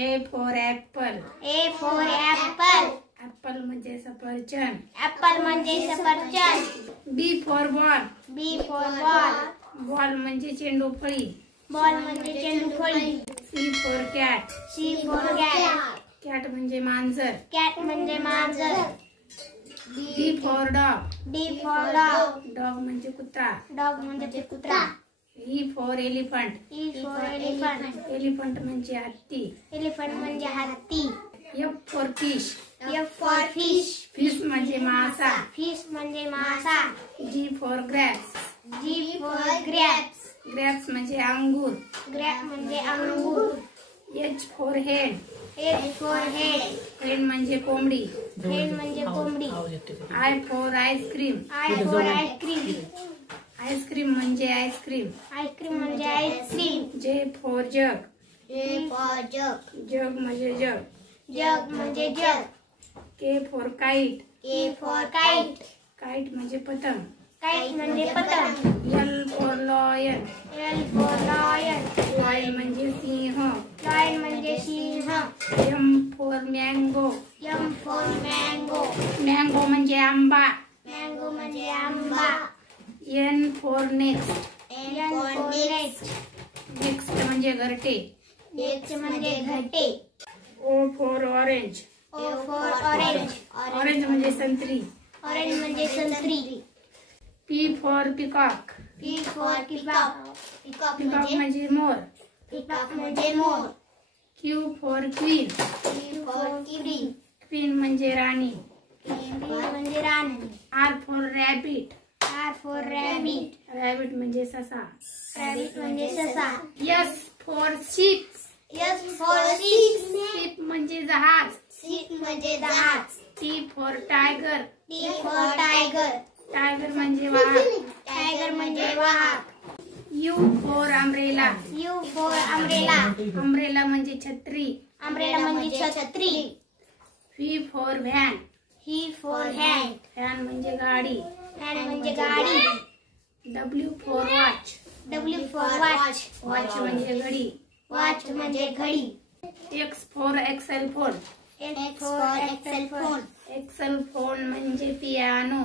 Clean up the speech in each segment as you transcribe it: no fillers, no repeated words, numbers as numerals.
A for apple. A for apple. Apple म्हणजे सफरचंद. Apple म्हणजे सफरचंद. B for ball. B for ball. Ball म्हणजे चेंडू फळी. Ball म्हणजे चेंडू फळी. C for cat. C for cat. Cat म्हणजे मांजर. Cat म्हणजे मांजर. D for dog. D for dog. Dog म्हणजे कुत्रा. Dog म्हणजे कुत्रा. E for elephant. E for elephant. Elephant म्हणजे हत्ती. Elephant म्हणजे हत्ती. F for fish. F for fish. Fish म्हणजे मासा. Fish म्हणजे मासा. G for grapes. G for grapes. Grapes म्हणजे अंगूर. Grape म्हणजे अंगूर. H for hen. H for head. Hen म्हणजे कोंबडी. Hen म्हणजे कोंबडी. I for ice cream. I for ice cream. Ice cream म्हणजे आईस्क्रीम. Ice-cream म्हणजे ice cream. J for jug. J for jug. जग म्हणजे जग. Jug म्हणजे जग. K for kite. K for kite. Kite म्हणजे पतंग. Kite म्हणजे पतंग. L for lion. L for lion. Lion म्हणजे सिंह. Lion म्हणजे सिंह. M for mango. M for mango. Mango म्हणजे आंबा. Mango म्हणजे आंबा. N for next. N for next. Next म्हणजे घरटे. Next म्हणजे घरटे. O for orange. O for orange. Orange म्हणजे संत्री. Orange म्हणजे संत्री. P for peacock. P for peacock. Peacock Peacock म्हणजे मोर. peacock म्हणजे मोर. Q for queen. Q for queen. Queen म्हणजे राणी. Queen म्हणजे राणी. R for rabbit. R for rabbit. Rabbit म्हणजे ससा. Rabbit म्हणजे ससा. S for ship. S for sheep. Ship म्हणजे जहाज. Sheep म्हणजे जहाज. T for tiger. T for tiger. Tiger म्हणजे वाघ. Tiger म्हणजे वाघ. U for umbrella. U for umbrella. Umbrella म्हणजे छत्री. Umbrella म्हणजे छत्री. V for van. He for hand. Van म्हणजे गाडी. Hand म्हणजे गाडी. W for watch. W for watch. Watch म्हणजे घडी. Watch म्हणजे घडी. X for Excel phone. X for Excel phone. Excel phone म्हणजे पियानो.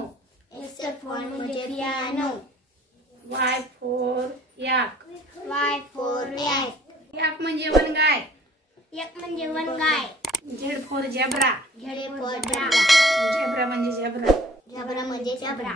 Excel phone म्हणजे piano. Y for yak. Y for yak. yak म्हणजे वनगाय. Yak म्हणजे वनगाय. Z for zebra. Z for zebra. Zebra म्हणजे zebra. Zebra म्हणजे zebra.